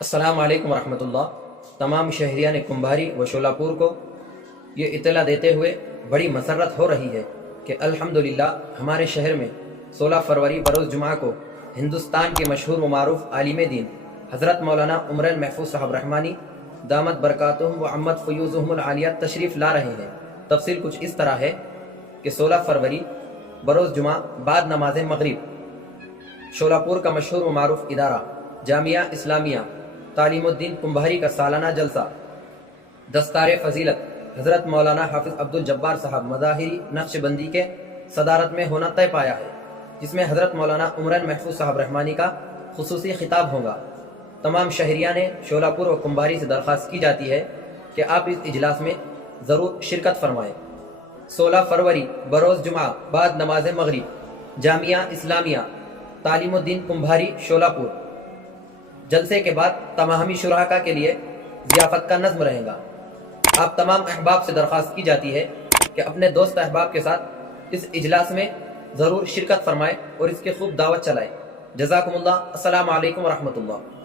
السلام علیکم ورحمۃ اللہ۔ تمام شہریان کمبھاری و شولاپور کو یہ اطلاع دیتے ہوئے بڑی مسرت ہو رہی ہے کہ الحمدللہ ہمارے شہر میں 16 فروری بروز جمعہ کو ہندوستان کے مشہور و معروف عالم دین حضرت مولانا عمر محفوظ صاحب رحمانی دامت برکاتہم و عمت فیوزہم العالیہ تشریف لا رہے ہیں۔ تفصیل کچھ اس طرح ہے کہ 16 فروری بروز جمعہ بعد نماز مغرب شولاپور کا مشہور و معروف ادارہ جامعہ اسلامیہ تعلیم الدین کمبھاری کا سالانہ جلسہ دستار فضیلت حضرت مولانا حافظ عبد الجبار صاحب مظاہری نقش بندی کے صدارت میں ہونا طے پایا ہے، جس میں حضرت مولانا عمر محفوظ صاحب رحمانی کا خصوصی خطاب ہوگا۔ تمام شہریان شولاپور و کمبھاری سے درخواست کی جاتی ہے کہ آپ اس اجلاس میں ضرور شرکت فرمائیں۔ 16 فروری بروز جمعہ بعد نماز مغرب جامعہ اسلامیہ تعلیم الدین کمبھاری شولاپور۔ جلسے کے بعد تمامی شرکاء کے لیے ضیافت کا نظم رہے گا۔ آپ تمام احباب سے درخواست کی جاتی ہے کہ اپنے دوست احباب کے ساتھ اس اجلاس میں ضرور شرکت فرمائیں اور اس کی خوب دعوت چلائیں۔ جزاکم اللہ۔ السلام علیکم ورحمۃ اللہ۔